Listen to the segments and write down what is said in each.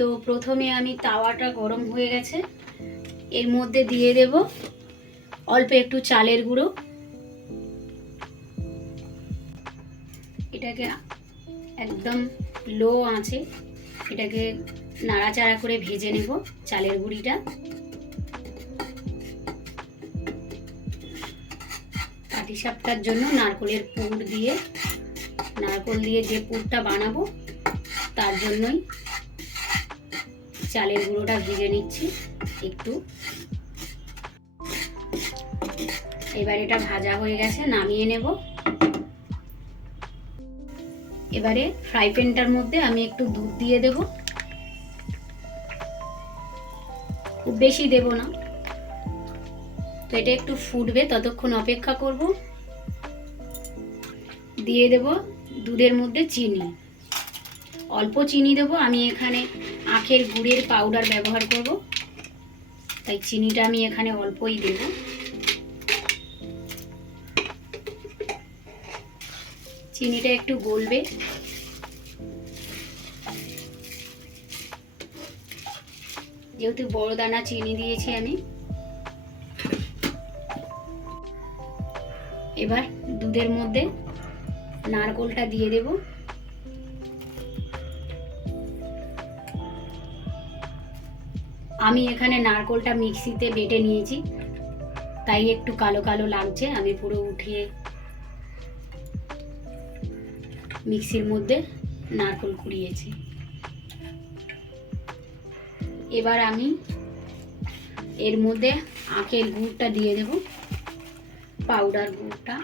তো প্রথমে আমি তাওয়াটা গরম হয়ে গেছে। এর মধ্যে দিয়ে দেব অল্প একটু চালের গুঁড়ো। এটাকে একদম লো আঁচে এটাকে নাড়াচাড়া করে ভেজে নেব চালের গুঁড়িটা। পাটিসাপটার জন্য নারকলের পুর দিয়ে, নারকল দিয়ে যে পুরটা বানাবো, তার জন্যই চালের গুঁড়োটা ভেজে নিচ্ছি একটু। এবার এটা ভাজা হয়ে গেছে, নামিয়ে নেব। এবারে ফ্রাই প্যানটার মধ্যে আমি একটু দুধ দিয়ে দেব। খুব বেশি দেব না। তো এটা একটু ফুটবে, ততক্ষণ অপেক্ষা করব। দিয়ে দেব দুধের মধ্যে চিনি। অল্প চিনি দেবো, আমি এখানে আখের গুড়ের পাউডার ব্যবহার করব। তাই চিনিটা আমি এখানে অল্পই দেব। চিনিটা একটু গলবে। যেহেতু বড় দানা চিনি দিয়েছি আমি। এবার দুধের মধ্যে নারকোলটা দিয়ে দেব। আমি এখানে নারকোলটা মিক্সিতে বেটে নিয়েছি। তাই একটু কালো কালো লাগছে। আমি পুরো উঠিয়ে মিক্সির মধ্যে নারকোল কুড়িয়েছি। এবার আমি এর মধ্যে আখের গুড়টা দিয়ে দেব, পাউডার গুড়টা।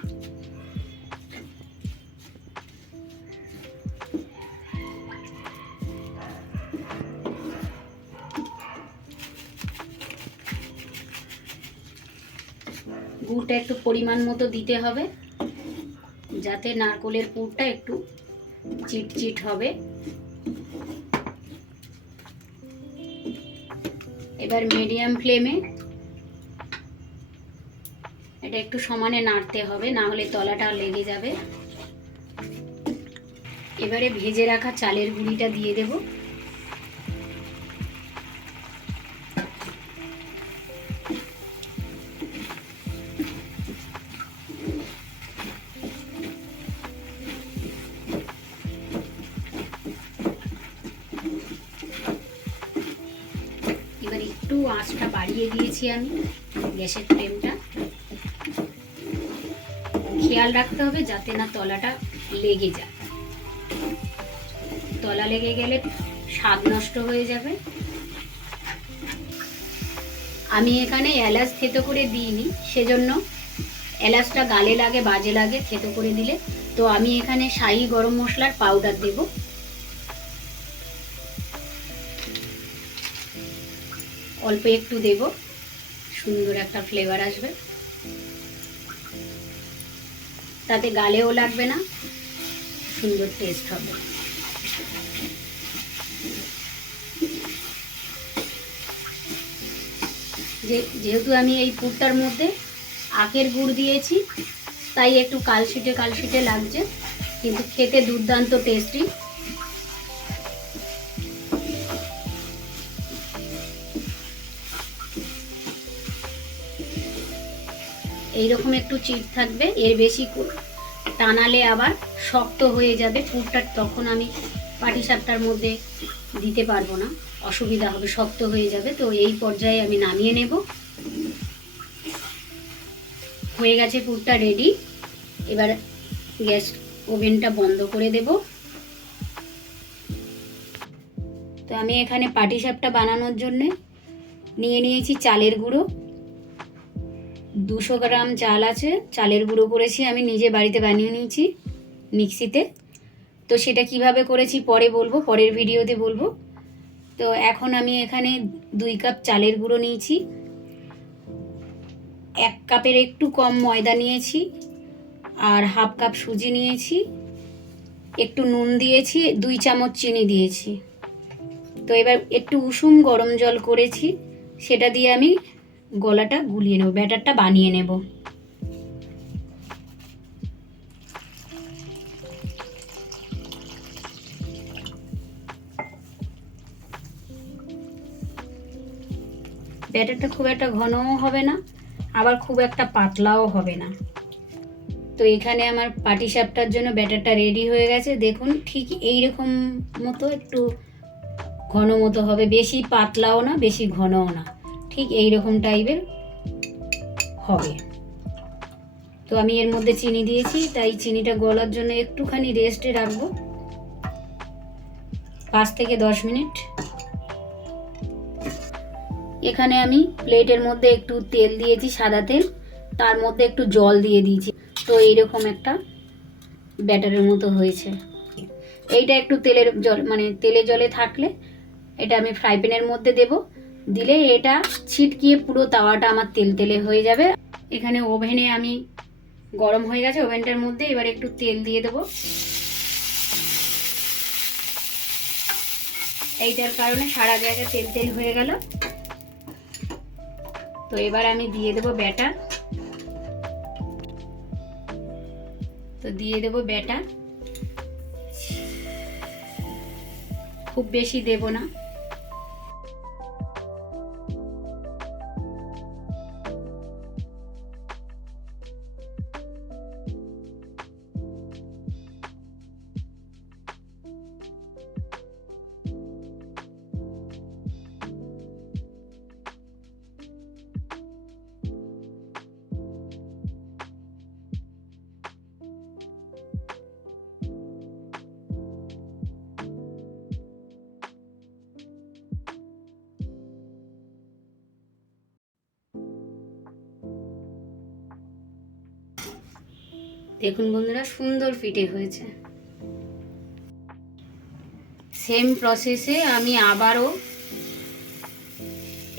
গুড়টা একটু পরিমাণ মতো দিতে হবে, যাতে নারকোলের পুরটা একটু চিটচিট হবে। এবার মিডিয়াম ফ্লেমে এটা একটু সমানে নাড়তে হবে, না হলে তলাটা লেগে যাবে। এবারে ভেজে রাখা চালের গুঁড়িটা দিয়ে দেব। আঁচটা বাড়িয়ে দিয়েছি আমি, গ্যাসের ফ্লেমটা। খেয়াল রাখতে হবে যাতে না তলাটা লেগে যায়। তলা লেগে গেলে স্বাদ নষ্ট হয়ে যাবে। আমি এখানে এলাচ থেতো করে দিইনি, সেজন্য এলাচটা গালে লাগে, বাজে লাগে, থেতো করে দিলে। তো আমি এখানে শাহি গরম মশলার পাউডার দেব। অল্প একটু দেব। সুন্দর একটা ফ্লেভার আসবে। তাতে গালেও লাগবে না, সুন্দর টেস্ট হবে। যে, যেহেতু আমি এই পুরটার মধ্যে আখের গুড় দিয়েছি, তাই একটু কালশিটে কালশিটে লাগছে, কিন্তু খেতে দুর্দান্ত টেস্টি এইরকম একটু চিট থাকবে, এর বেশি টানালে আবার শক্ত হয়ে যাবে পুরটা, তখন আমি পাটিসাপটার মধ্যে দিতে পারব না, অসুবিধা হবে, শক্ত হয়ে যাবে, তো এই পর্যায়ে আমি নামিয়ে নেব। হয়ে গেছে পুরটা রেডি এবার গ্যাস ওভেনটা বন্ধ করে দেব। তো আমি এখানে পাটিসাপটা বানানোর জন্যে নিয়ে নিয়েছি চালের গুঁড়ো। দুশো গ্রাম চাল আছে, চালের গুঁড়ো করেছি, আমি নিজে বাড়িতে বানিয়ে নিয়েছি মিক্সিতে। তো সেটা কীভাবে করেছি পরে বলব, পরের ভিডিওতে বলব। তো এখন আমি এখানে দুই কাপ চালের গুঁড়ো নিয়েছি। এক কাপের একটু কম ময়দা নিয়েছি আর হাফ কাপ সুজি নিয়েছি। একটু নুন দিয়েছি, দুই চামচ চিনি দিয়েছি। তো এবার একটু উষুম গরম জল করেছি, সেটা দিয়ে আমি গলাটা গুলিয়ে নেব, ব্যাটারটা বানিয়ে নেব। ব্যাটারটা খুব একটা ঘনও হবে না, আবার খুব একটা পাতলাও হবে না। তো এখানে আমার পাটি সাপটার জন্য ব্যাটারটা রেডি হয়ে গেছে। দেখুন, ঠিক এই রকম মতো একটু ঘন মতো হবে, বেশি পাতলাও না, বেশি ঘনও না। ঠিক এই রকম টাইপের হবে। তো আমি এর মধ্যে চিনি দিয়েছি, তাই চিনিটা গলার জন্য একটুখানি রেস্টে রাখব। পাঁচ থেকে দশ মিনিট। এখানে আমি প্লেটের মধ্যে একটু তেল দিয়েছি, সাদা তেল। তার মধ্যে একটু জল দিয়ে দিয়েছি। তো এইরকম একটা ব্যাটারের মতো হয়েছে। এইটা একটু তেলের জল মানে তেলে জলে থাকলে এটা আমি ফ্রাই প্যানের মধ্যে দেব। দিলে এটা ছিটকিয়ে পুরো তাওয়াটা আমার তেল তেলে হয়ে যাবে। এখানে ওভেনে আমি গরম হয়ে গেছে, ওভেনটার মধ্যে এবার একটু তেল দিয়ে দেবো। এইটার কারণে সারা জায়গায় তেল তেল হয়ে গেল। তো এবার আমি দিয়ে দেবো ব্যাটার তো দিয়ে দেবো ব্যাটার খুব বেশি দেব না। দেখুন বন্ধুরা, সুন্দর ফিটে হয়েছে। সেম প্রসেসে আমি আবারও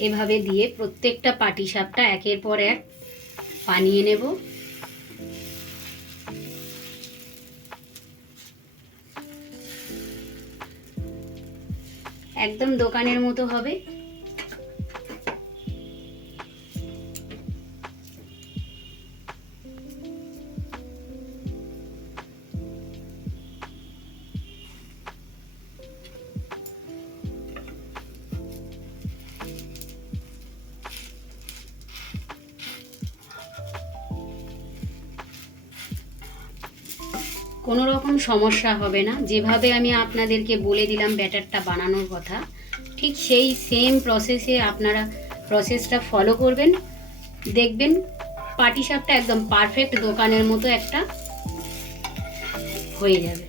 এভাবে দিয়ে প্রত্যেকটা পাটি সাপটা একের পর এক বানিয়ে নেব। একদম দোকানের মতো হবে। কোনো রকম সমস্যা হবে না। যেভাবে আমি আপনাদেরকে বলে দিলাম ব্যাটারটা বানানোর কথা, ঠিক সেই সেম প্রসেসে আপনারা প্রসেসটা ফলো করবেন, দেখবেন পাটিসাপটা একদম পারফেক্ট দোকানের মতো একটা হয়ে যাবে।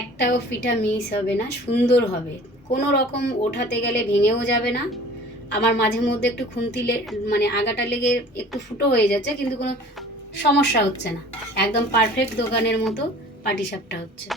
একটাও ফিটা মিস হবে না, সুন্দর হবে। কোনো রকম ওঠাতে গেলে ভেঙেও যাবে না। আমার মাঝে মধ্যে একটু খুন্তি মানে আগাটা লেগে একটু ফুটো হয়ে যাচ্ছে, কিন্তু কোনো সমস্যা হচ্ছে না। একদম পারফেক্ট দোকানের মতো পাটিসাপটা হচ্ছে।